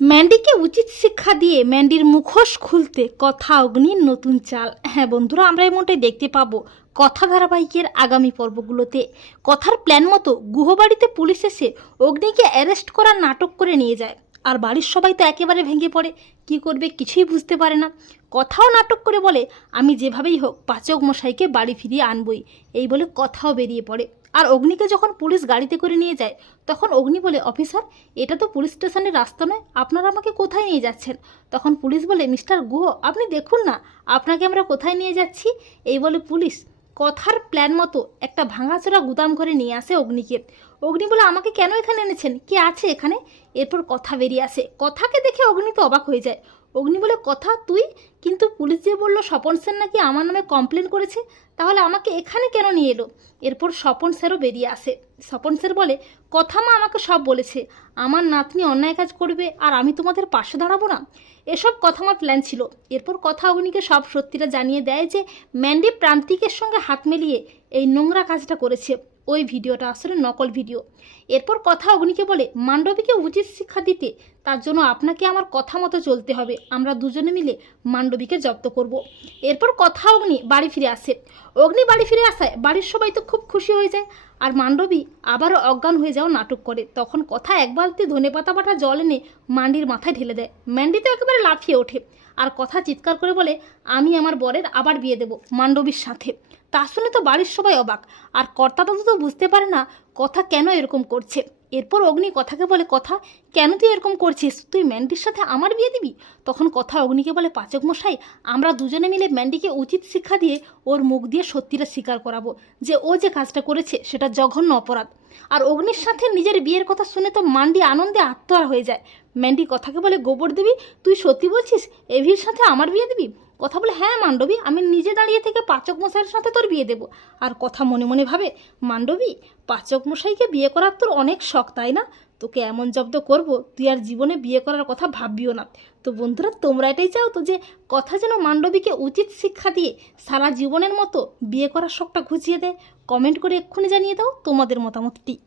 ম্যান্ডিকে উচিত শিক্ষা দিয়ে ম্যান্ডির মুখোশ খুলতে কথা অগ্নির নতুন চাল। হ্যাঁ বন্ধুরা, আমরা এমনটাই দেখতে পাবো কথা ধারাবাহিকের আগামী পর্বগুলোতে। কথার প্ল্যান মতো গুহবাড়িতে পুলিশ এসে অগ্নিকে অ্যারেস্ট করার নাটক করে নিয়ে যায়। আর বাড়ির সবাই তো একেবারে ভেঙে পড়ে। কি করবে কিছুই বুঝতে পারে না। কথাও নাটক করে বলে, আমি যেভাবেই হোক পাচক মশাইকে বাড়ি ফিরিয়ে আনবই। এই বলে কথাও বেরিয়ে পড়ে। আর অগ্নিকে যখন পুলিশ গাড়িতে করে নিয়ে যায়, তখন অগ্নি বলে, অফিসার, এটা তো পুলিশ স্টেশনের রাস্তা নয়। আপনারা আমাকে কোথায় নিয়ে যাচ্ছেন? তখন পুলিশ বলে, মিস্টার গুহ, আপনি দেখুন না। আপনাকে আমরা কোথায় নিয়ে যাচ্ছি? এই বলে পুলিশ কথার প্ল্যান মতো একটা ভাঙাচোরা গুদাম ঘরে নিয়ে আসে অগ্নিকে। অগ্নি বলে, আমাকে কেন এখানে এনেছেন? কি আছে এখানে? এরপর কথা বেরিয়ে আসে। কথাকে দেখে অগ্নি তো অবাক হয়ে যায়। অগ্নি বলে, কথা তুই? কিন্তু পুলিশ যে বলল স্বপন স্যার নাকি আমার নামে কমপ্লেন করেছে, তাহলে আমাকে এখানে কেন নিয়ে এলো? এরপর স্বপন স্যারও বেরিয়ে আসে। স্বপন স্যার বলে, কথা মা আমাকে সব বলেছে। আমার নাতনি অন্যায় কাজ করবে আর আমি তোমাদের পাশে দাঁড়াবো না। এসব কথা আমার প্ল্যান ছিল। এরপর কথা অগ্নিকে সব সত্যিটা জানিয়ে দেয় যে, ম্যান্ডি প্রান্তিকের সঙ্গে হাত মিলিয়ে এই নোংরা কাজটা করেছে। ওই ভিডিওটা, আসলে নকল ভিডিও। এরপর কথা অগ্নিকে বলে, মান্ডবীকে উচিত শিক্ষা দিতে, তার জন্য আপনাকে আমার কথা মতো চলতে হবে। আমরা দুজনে মিলে মান্ডবীকে জব্দ করব। এরপর কথা অগ্নি বাড়ি ফিরে আসে। অগ্নি বাড়ি ফিরে আসায় বাড়ির সবাই তো খুব খুশি হয়ে যায়। আর মান্ডবী আবারও অজ্ঞান হয়ে যাওয়া নাটক করে। তখন কথা এক বালতি ধনে পাতা পাতা জল এনে মান্ডির মাথায় ঢেলে দেয়। ম্যান্ডি তো একেবারে লাফিয়ে ওঠে। আর কথা চিৎকার করে বলে, আমি আমার বরের আবার বিয়ে দেব মান্ডবীর সাথে। তা শুনে তো বাড়ির সবাই অবাক। আর কর্তা দাদু তো বুঝতে পারে না কথা কেন এরকম করছে। এরপর অগ্নি কথাকে বলে, কথা, কেন তুই এরকম করছিস? তুই ম্যান্ডির সাথে আমার বিয়ে দিবি? তখন কথা অগ্নিকে বলে, পাচক মশাই, আমরা দুজনে মিলে ম্যান্ডিকে উচিত শিক্ষা দিয়ে ওর মুখ দিয়ে সত্যিটা স্বীকার করাবো, যে ও যে কাজটা করেছে সেটা জঘন্য অপরাধ। আর অগ্নির সাথে নিজের বিয়ের কথা শুনে তো মান্ডি আনন্দে আত্মহার হয়ে যায়। ম্যান্ডি কথাকে বলে গোবর দিবি? তুই সত্যি বলছিস? এভির সাথে আমার বিয়ে দিবি? কথা বলে হ্যাঁ মান্ডবী, আমি নিজে দাঁড়িয়ে থেকে পাচক মশাইয়ের সাথে তোর বিয়ে দেবো। আর কথা মনে মনে ভাবে, মান্ডবী, পাচক মশাইকে বিয়ে করার তোর অনেক শখ, তাই না? তোকে এমন জব্দ করব, তুই আর জীবনে বিয়ে করার কথা ভাববিও না। তো বন্ধুরা, তোমরা এটাই চাও তো যে, কথা যেন মান্ডবীকে উচিত শিক্ষা দিয়ে সারা জীবনের মতো বিয়ে করার শখটা ঘুচিয়ে দেয় কমেন্ট করে এক্ষুনি জানিয়ে দাও তোমাদের মতামতটি।